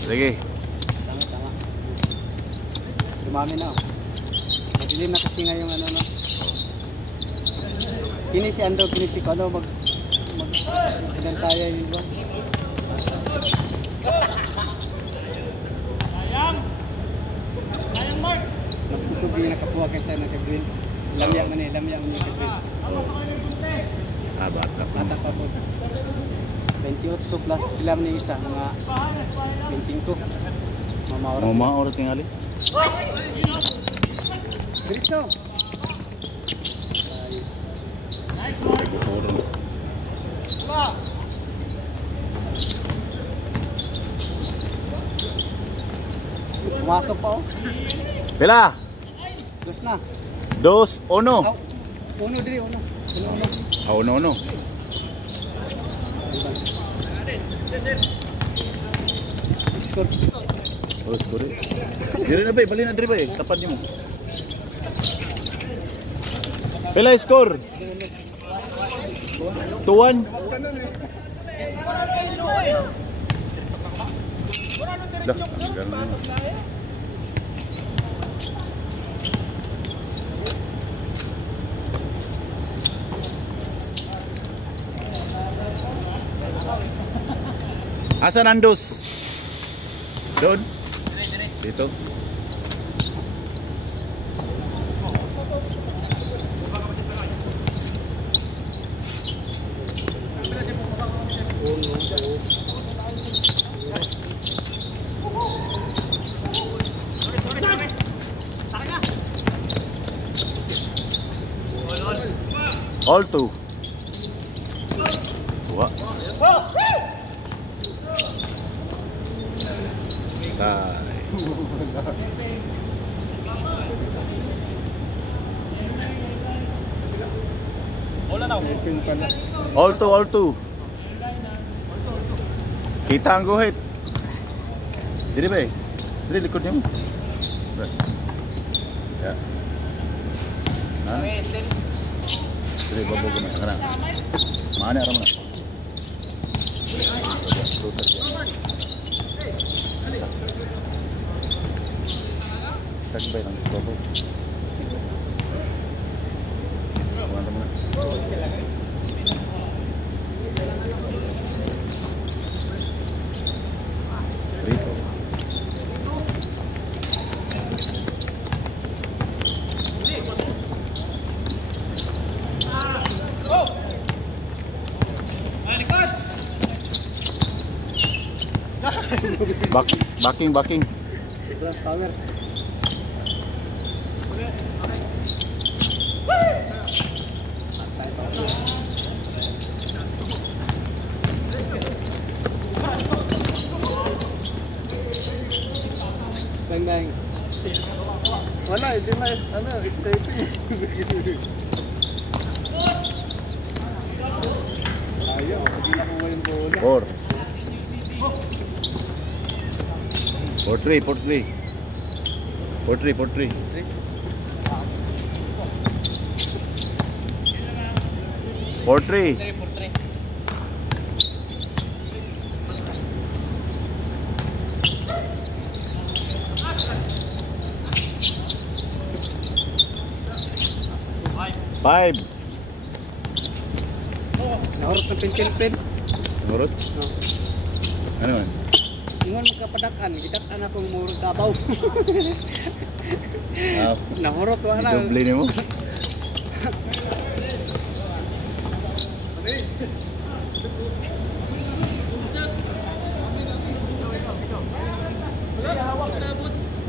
Sige. Tama. Dumami na. Madilim na kasi nga yung ano no. Kini si Ando, kini si Kano ilan tayo yun ba? Sayang Mark! Mas gusto ko yung nakapuha kaysa naka-green. Lamya mo yung naka-green. Bata pa po. 28 plus ilang ni isa, mga 25. Mamaura tingali. Diretso! Nice Mark! Pumasok pa oh. Pila? Dos na. 2-1. Uno diri, uno. Uno. Score. Oh, score. Diri na ba, bali na diri ba tapat niyo. Pila score? 2-1. Dah, Asan Andos? Doon? Dito? All two. Dua. All two. Kita ang guhit. Dili ba? Dili likod niyo. Ya. Dili babog mo kana. Mana ra man. Sagbay lang babog. Backing. Power. Bang. Wala, hindi na typing. Ayaw, hindi na kuha yung bola. 4-3. 5. Nahurot ng pencil. Nurut? No. Ano man? Ingon magkapadakan, gidak-an akong murot kabaw. Nahurot wa na. Doble nimo.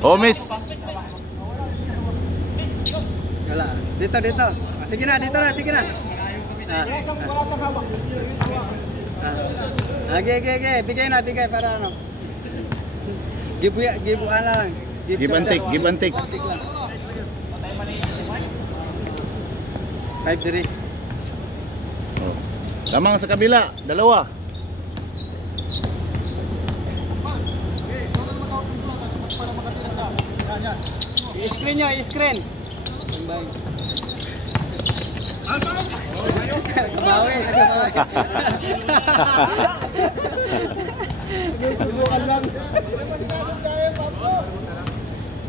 Oh, miss. Wala. Dito. Sige na. Bigay para ano. Gibuan lang. Give and take. 5-3. Oh. Lamang sa kabila, 2. I-screen nyo. Kabawi. subukan lang.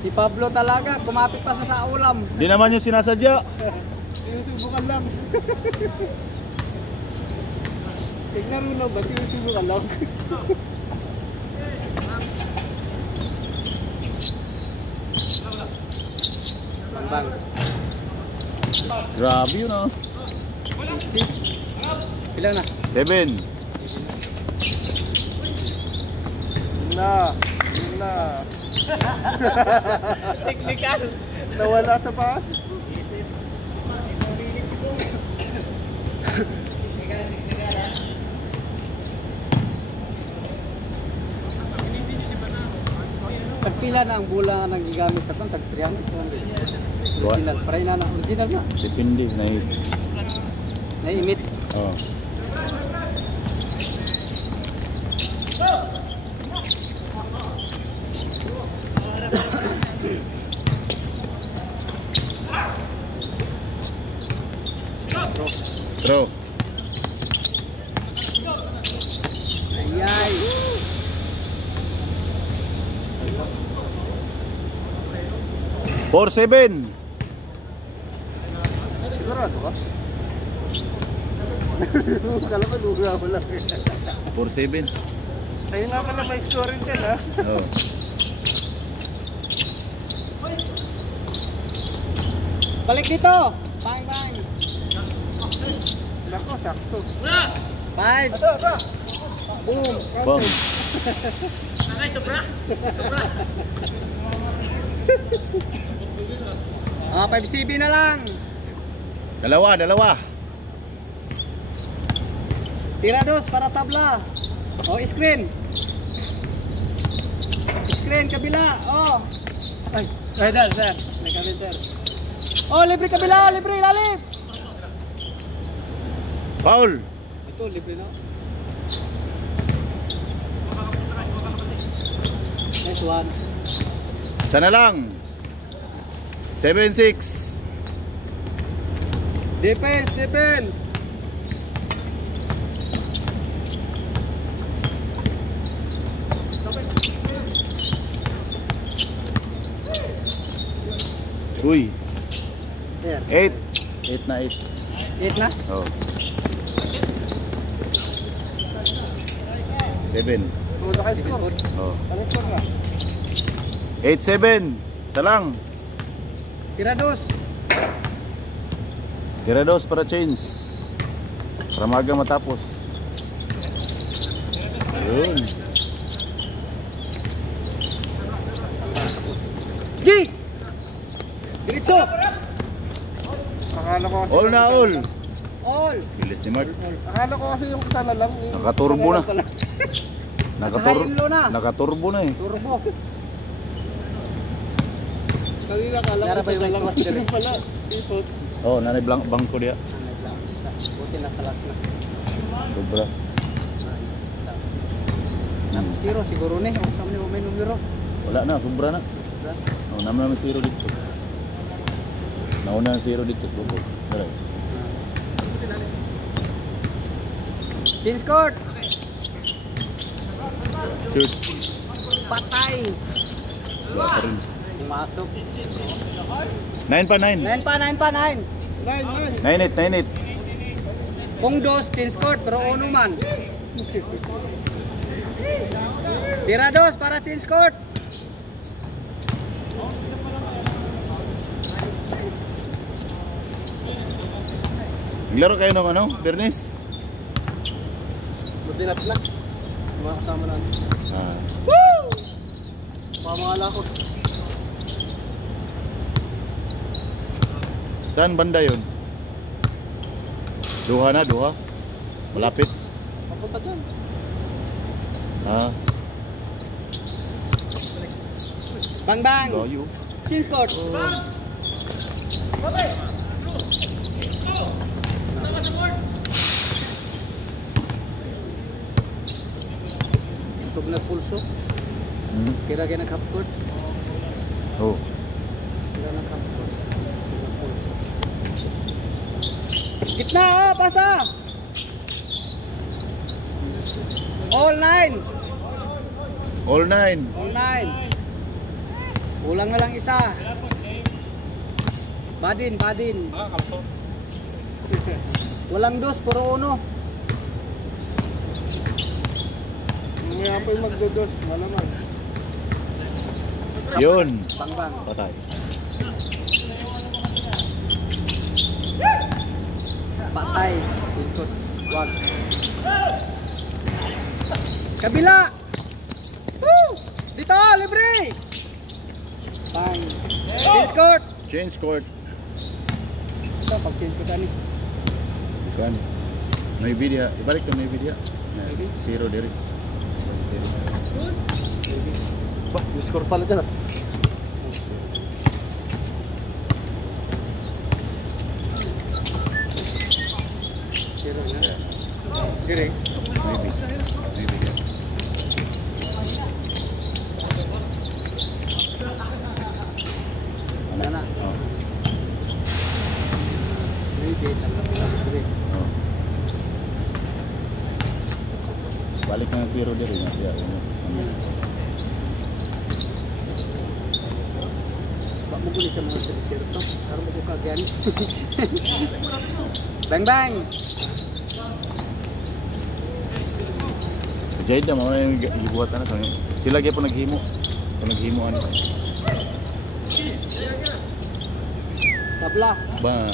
Si Pablo talaga, kumapit pa sa ulam. Di naman yung sinasadya. Sinusubukan lang. Tignan mo na ba, sinusubukan lang. Bang. Grabe yun ah. Ilan na? 7. Yun na. Technical. Nawala sa pa. Tagpila na ang bola na gigamit sa tag 300. Original, paray na original na. Depende na yun. Naimit. Oh. Throw. Ayay. 4-7. Sigurado ba? Kala ko luga mo lang. 4-7. Ayun nga pala may scoring din ha. Oh. Balik dito. Bang bang. Nako, sakto. 5. Boom. Bang. Nakay, sobra. Ah, 5CB na lang. Dalawa. Tirados para tabla. Oh, screen. Screen kabila. Oh. Ay, dal, sir. May kami, sir. Oh, libre kabila, libre ilalim. Foul. Ito libre na. Nice one. Sana lang. 7-6. Defense. Uy. Sir. 8. 8 na 8. 8 na? Oh. 7. Tulo kayo score. Oh. Ano score na? 8-7. Salang. Tirados. Tirados para change. Para maga matapos. Yun. Gi! Diretso! Akala ko kasi All na all. All! Bilis ni Mark. Akala ko kasi yung isa na lang. Nakaturbo na. Nakaturbo na. Nakaturbo na eh. Turbo. Kanina akala Yara ko ba yung isa lang. ice water? Pala. Ipot. Oh, nanay bangko dia. Buti na sa last na. Sobra. Zero siguro ni. Ang sama niyo may numero. Wala na, sobra na. Oh, naman naman 0 dito. Nauna ang 0 dito. Buko. Tara. Change court. Shoot. Patay. Wala pa rin. Pumasok. 9 pa 9. 9 pa. 9-8. Kung dos, change court. Pero ono man. Tirados para change court. Naglaro kayo ng ano? Bernes? Buti na. Mga kasama natin. Ah. Pamangala ko. Saan banda yun? Duha na, duha. Malapit. Papunta dyan. Ah, Bang bang. layo. Change court. Usog na pulso. Kira kaya nag-half court. Oh. Kira nag-half court. Usog na pulso. Gitna pasa. All 9. All 9. All 9. Kulang na lang isa. Badin. Walang dos, puro uno. Mamaya pa yung magdodos, malaman. Yun. Bang. Patay. Patay. Silkot. Wag. Kabila. Woo! Dito, libre. Bang. Silkot. Change court. Ito, pag-change ko tani. Bukan. May video. Ibalik to may video. Zero diri. Bah, may score pala dyan. Zero na. Dire. Maybe. Maybe. Yeah. Wala na. Oh. Maybe, tanggap na. Dire. Oh. Balik na zero diri na siya. Bak mo gulis sa mga zero to. Karoon mo ko kagyan. Bang. Jade na mga yung gibuhat na kami. Sila gyud po naghimo. Naghimo ano. Tabla. Bang.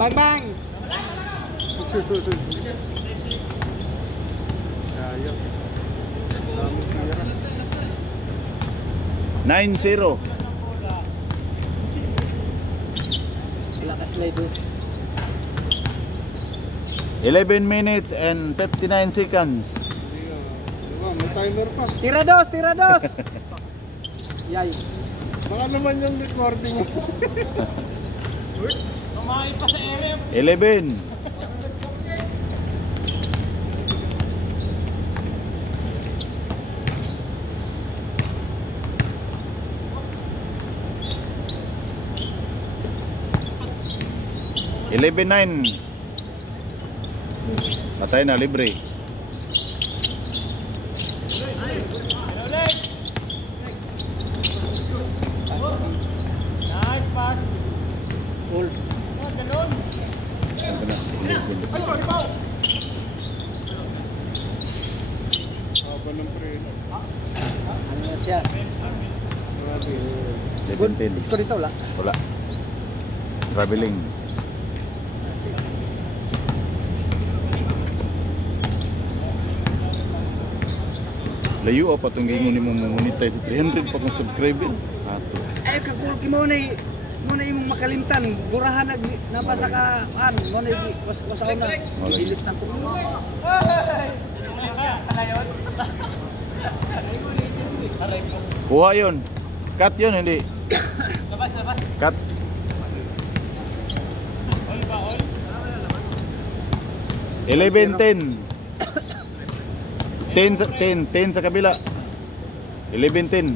Bang. Ayaw. Daming tira. 9-0. Sila ka sliders. 11 minutes and 59 seconds. Diba, may timer pa. Tira dos. Yay. Baka naman yung recording mo. 11. $11-9. Patay na libre. Nice pass. Full. Saan ka na? Haba ng preno. Ano na siya? Grabe. 11-10. Score dito wala. Wala. Traveling. Layo pa itong gingon mo monetize 300 pa kung subscriber. Ato. Ay kagul ki mo na imong makalimtan. Burahan napasa ka an mo na was na. Dilit na ko. Kuha yun. Cut yun, hindi. Cut. $11-10. 10 sa kabila. 11-10.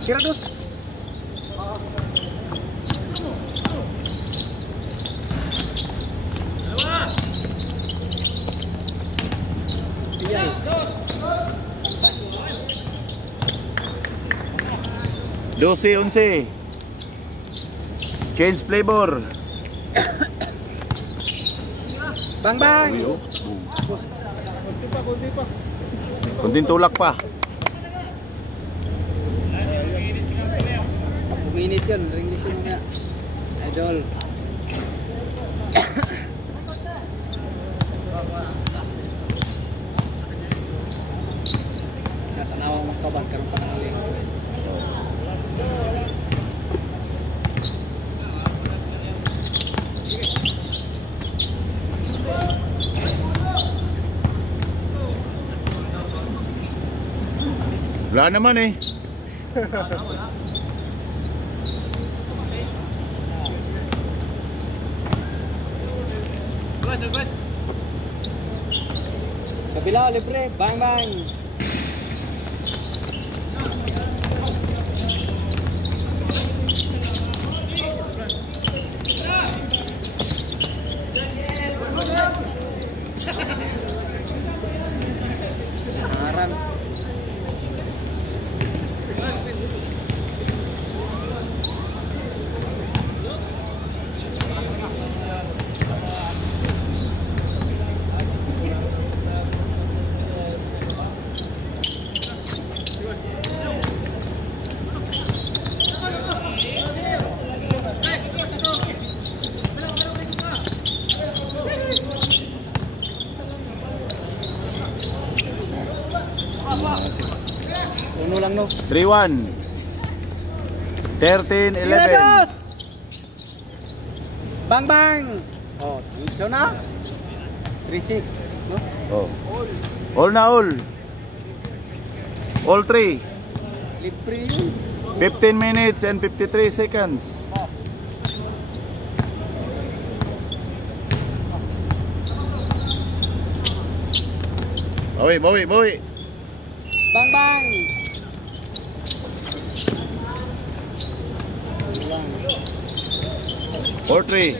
Tira dos. Yay. 12-11. Change flavor. Bang. Kunti pa. Kunting tulak pa. Pag-minute yun, ring listen mo nga. Idol. Natanawang magkabag karoon pa ng uling. Wala naman eh. Kabila, libre. Bang. Harang. Uno lang no. 3-1. 13-11. Tirados! Bang bang! Oh, so na? 3-6, no? Oh. All na all. All 3. Libre yun. 15 minutes and 53 seconds. Bawi. Bang bang! 4-3.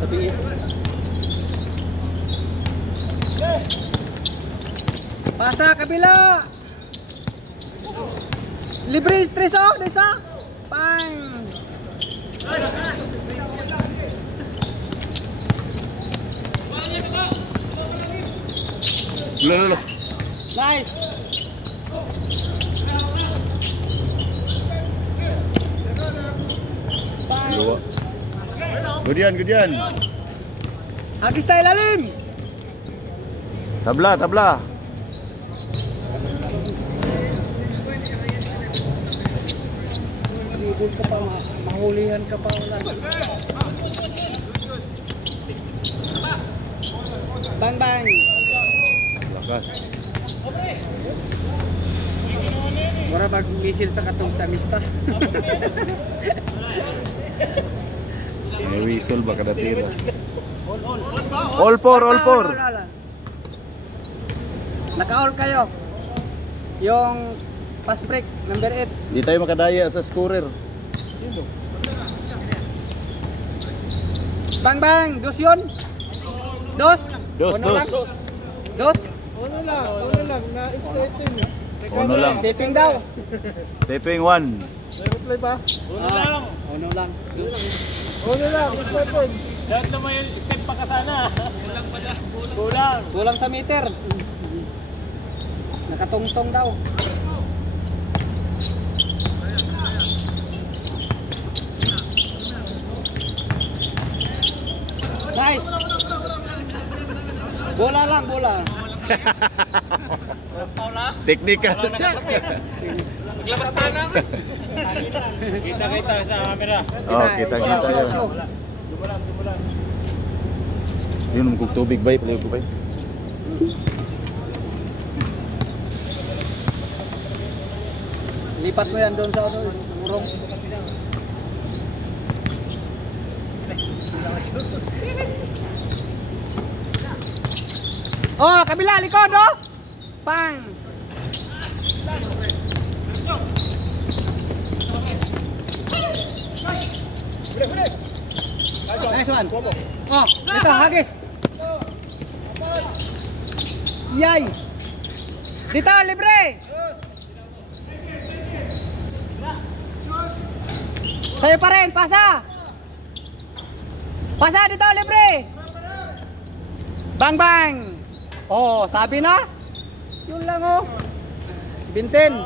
Tabi. Pasa kabila. Libre 3 oh, desa. Pang. Lo. Nice. Dua. Good yan. Hagis tayo lalim. Tabla. Ibig ka pa, mahulihan ka pa wala. Bang bang. Lakas. Mura mag-misil sa katong sa mista. May whistle ba kada tira? All four. Naka-all kayo. Yung pass break number 8. Di tayo makadaya sa scorer. Bang bang, dos yun. Dos. Dos. Dos. Uno lang, na ito. Uno lang. Stepping daw. Taping 1. May reply ba? Uno lang. Uno lang, reply. Lahat naman yung step pa ka sana. Kulang pala. Kulang. Kulang sa meter. Nakatungtong daw. Nice. Bola lang, bola. Technical. Maglabas sana. Kita sa camera. Oh, kita. So. Yun kung tubig bay, pala ko bay. Lipat mo yan doon sa urong. Oh, kabila, likod, oh! Pang! Nice one. Oh, dito, hagis. Yay! Dito, libre! Sa'yo pa rin, pasa! Pasa dito, libre! Bang bang! Oh, sabi na? Yun lang oh. 17.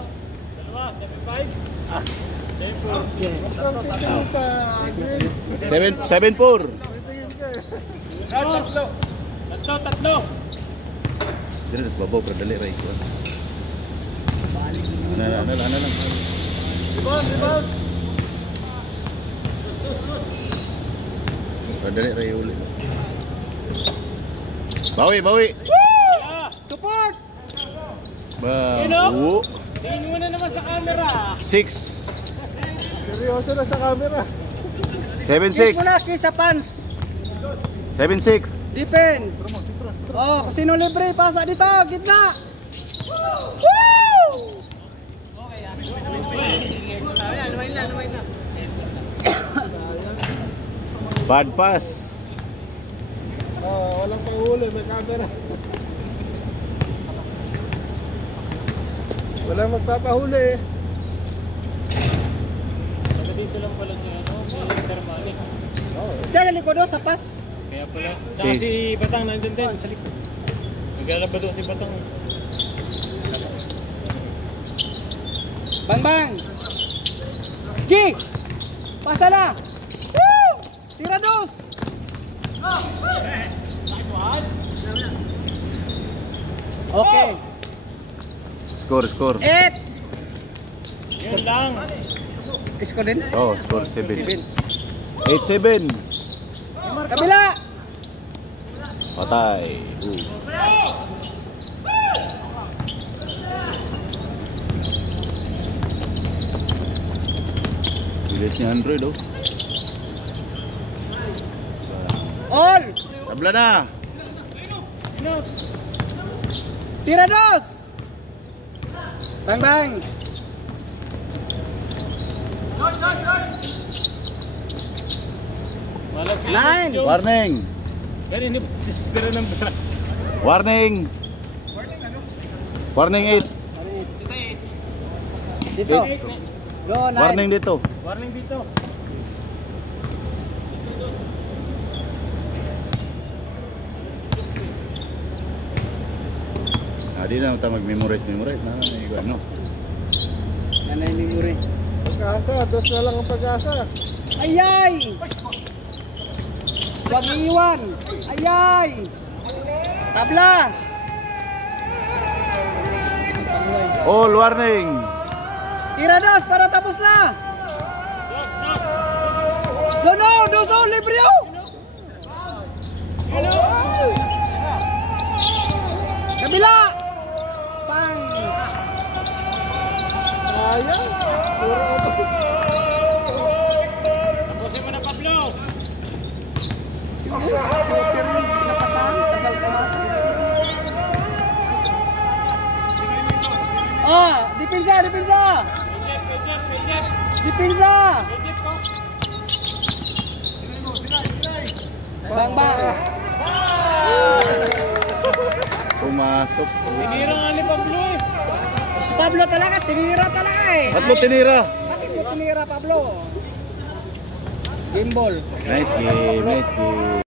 7-4. Tatlo. Dili na babaw pero dali ray ko. Ano lang. Rebound. Dali ray uli. Bawi. Support! Bawo. Tingin mo na naman sa camera. 6. Seryoso na sa camera. 7-6. Kiss mo na, kiss sa pants. 7-6. Defense. Oh, kung sino libre, pasa dito, gitna. Woo! Bad pass. Oh, walang panghuli, may camera. Walang magpapahuli eh. Taga dito lang pala siya, ano? Thermalic. Diyan sa likod sa pas. Kaya pala. Tsaka Si- si Batang nandun din sa likod. Naglalaba doon si Batang. Bang bang. Gi. Pasa na. Woo! Tira dos. Okay. Score. 8. Yun lang. Isko din. Oh, score 7. 7. 8-7. Kabila. Patay. Bilis ni Android oh. All. Tabla na. Tira dos. Bang bang. Malas sila. 9. Warning. Yan, hindi pa sisipira ng bra. Warning. Warning 8. Dito. Go 9. Warning dito. Warning dito. Di na tayo mag-memorize na ano. Nanay memory. Pag-asa, dos na lang ang pag-asa. Ayay! Huwag iiwan! Ayay! Tabla! All warning. Tira dos para tapos na! No! Dos o! Libre o! Kabila! Pang! Sayang. Puro ako. Tapusin mo na, Pablo. Sweater yung pinapasahan. Tagal kumasa. Depensa! Depensa! Bang bang! Pumasok. Tinira nga ni Pablo eh. Si Pablo talaga, tinira talaga eh. Ba't mo tinira? Bakit mo tinira, Pablo? Game ball. Nice game.